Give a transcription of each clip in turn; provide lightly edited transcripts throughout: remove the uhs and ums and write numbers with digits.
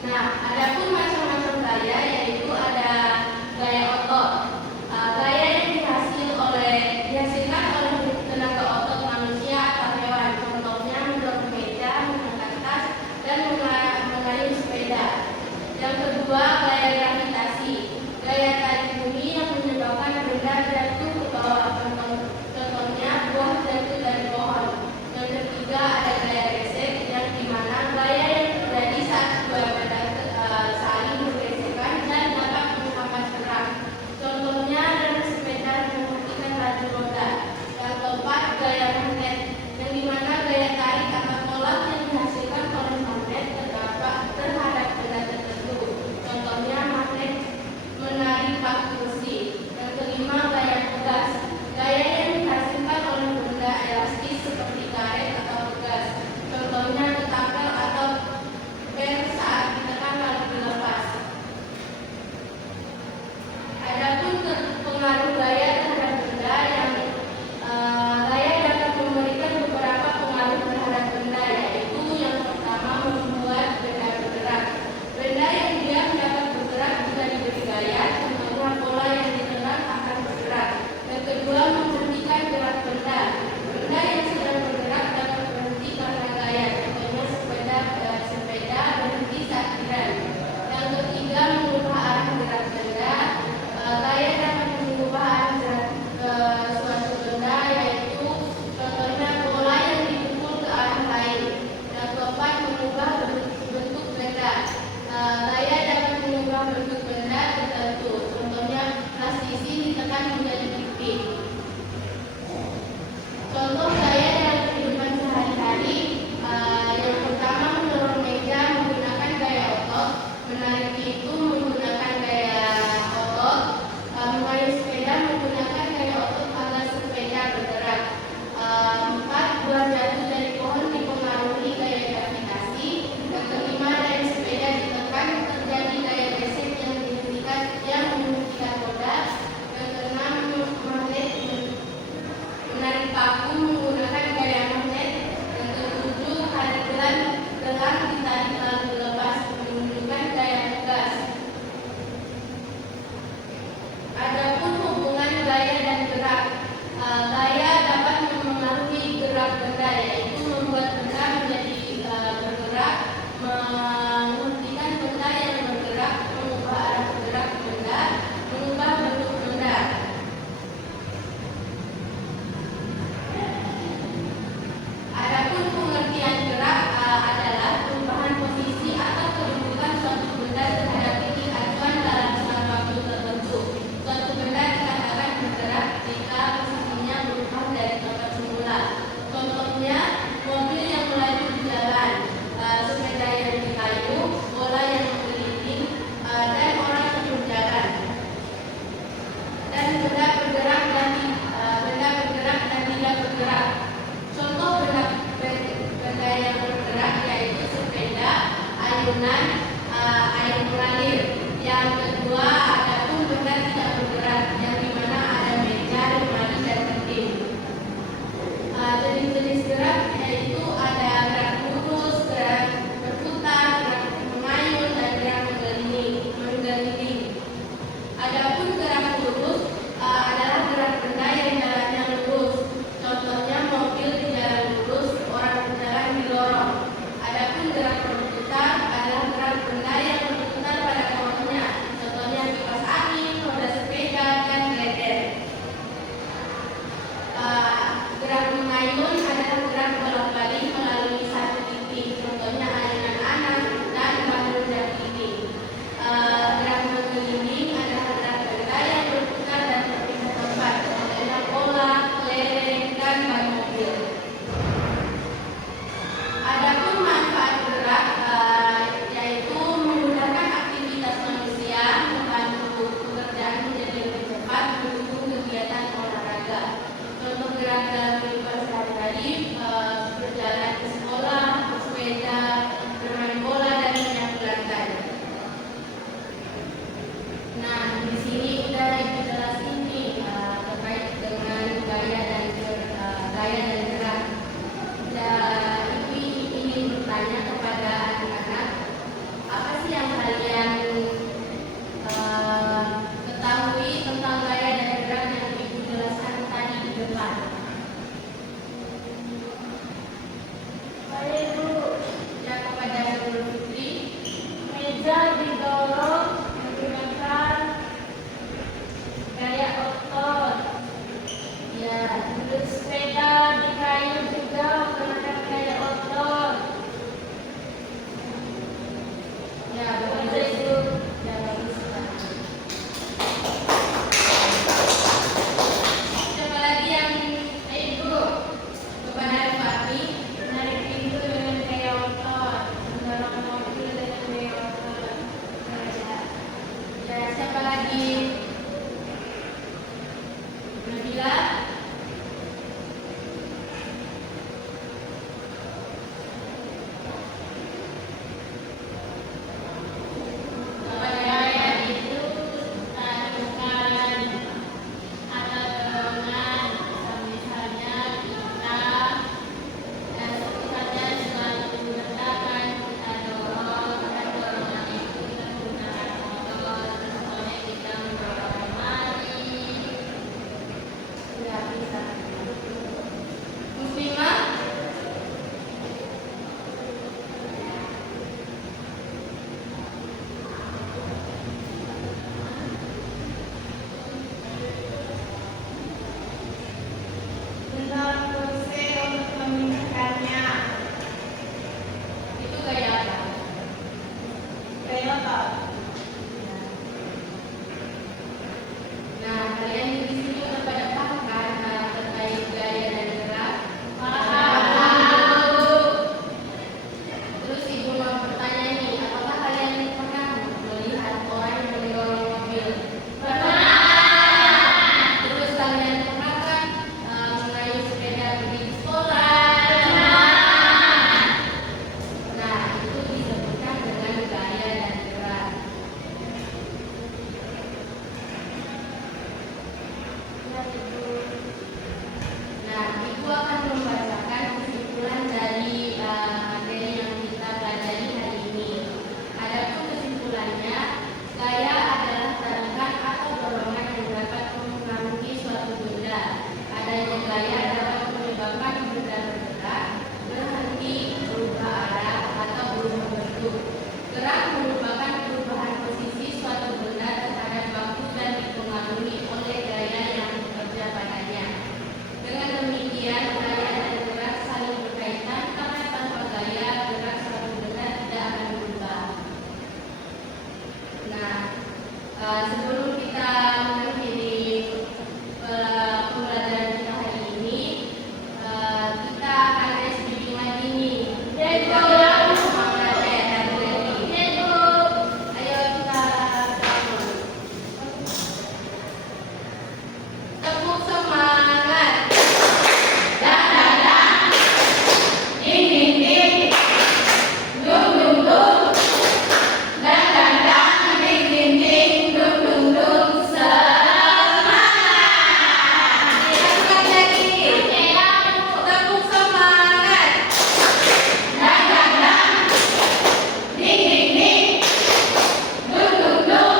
Nah, adapun macam-macam gaya yaitu ada gaya otot. Gaya yang dihasilkan oleh tenaga otot manusia atau hewan. Contohnya mendorong meja, mengangkat tas, dan mengayuh sepeda. Yang kedua, gaya gravitasi. Gaya tarik bumi yang menyebabkan benda jatuh ke bawah. Contohnya buah jatuh dari pohon. Yang ketiga, ada gaya gesek, yang dimana gaya yang terjadi saat dua benda saling bergesekan dan dapat menghambat gerak. Dia didorong menggunakan gaya otot. Ya, duduk sepeda di kayu juga menggunakan gaya otot. Ya, begitu itu. Ya, bagus sekali. Siapa lagi yang ibu kepada Fahmi menarik pintu dengan gaya otot, mendorong mobil dengan gaya otot. Ya, siapa lagi? Nabila. Muslimah. Mendorong kursi untuk memindahkannya. Itu gaya apa? Gaya otot. Nah, kalian di sini udah pada paham kan terkait gaya dan gerak? Terus ibu mau bertanya nih, apakah kalian pernah melihat orang yang mendorong mobil? Terus kalian pernah kan mengayuh sepeda pergi di sekolah? Nah, itu disebutkan dengan gaya dan gerak. Ya, Ibu. Nah, Ibu akan membacakan kesimpulan dari materi yang kita pelajari hari ini. Adapun kesimpulannya, gaya adalah gerakan atau dorongan yang dapat mempengaruhi suatu benda. Adanya gaya dapat menyebabkan benda bergerak, berhenti, berubah arah, atau berubah bentuk. Gerak merupakan perubahan posisi suatu benda terhadap waktu dan dipengaruhi oleh gaya yang bekerja padanya. Dengan demikian, gaya dan gerak saling berkaitan karena tanpa gaya, gerak suatu benda tidak akan berubah. Nah, sebelum kita mengakhiri pembelajaran kita hari ini, kita akan tes speaking lagi nih. Ayo kita tepuk semangat. Dang dang dang, ding ding ding, dung dung dung. Dang dang dang, ding ding ding, dung dung dung. Semangat. Semangat lagi. Tepuk semangat. Dang dang dang, ding ding ding, dung dung dung.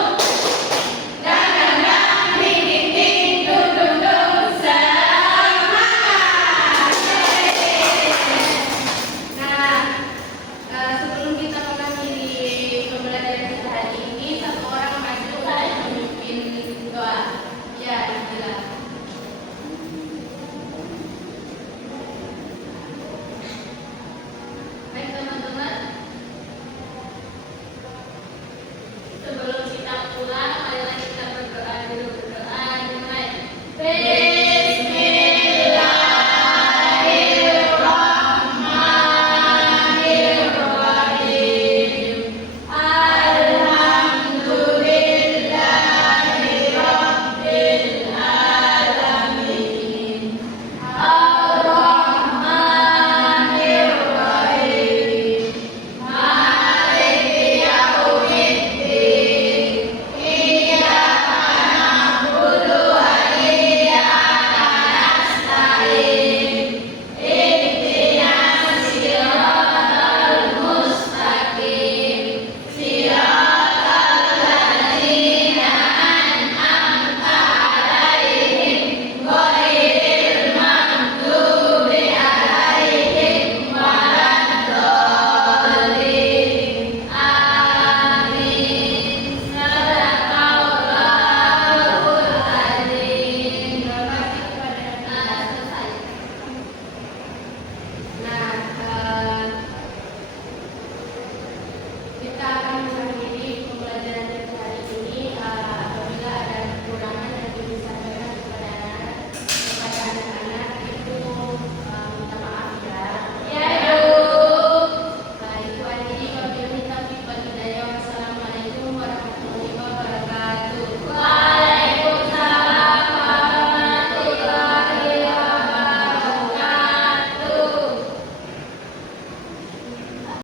Dang dang dang, ding ding ding, dung dung dung. Semangat. Nah, sebelum kita mengakhiri pembelajaran kita hari ini, satu orang maju untuk memimpin doa. Ya, Bismillah. Baik teman-teman, sebelum kita pulang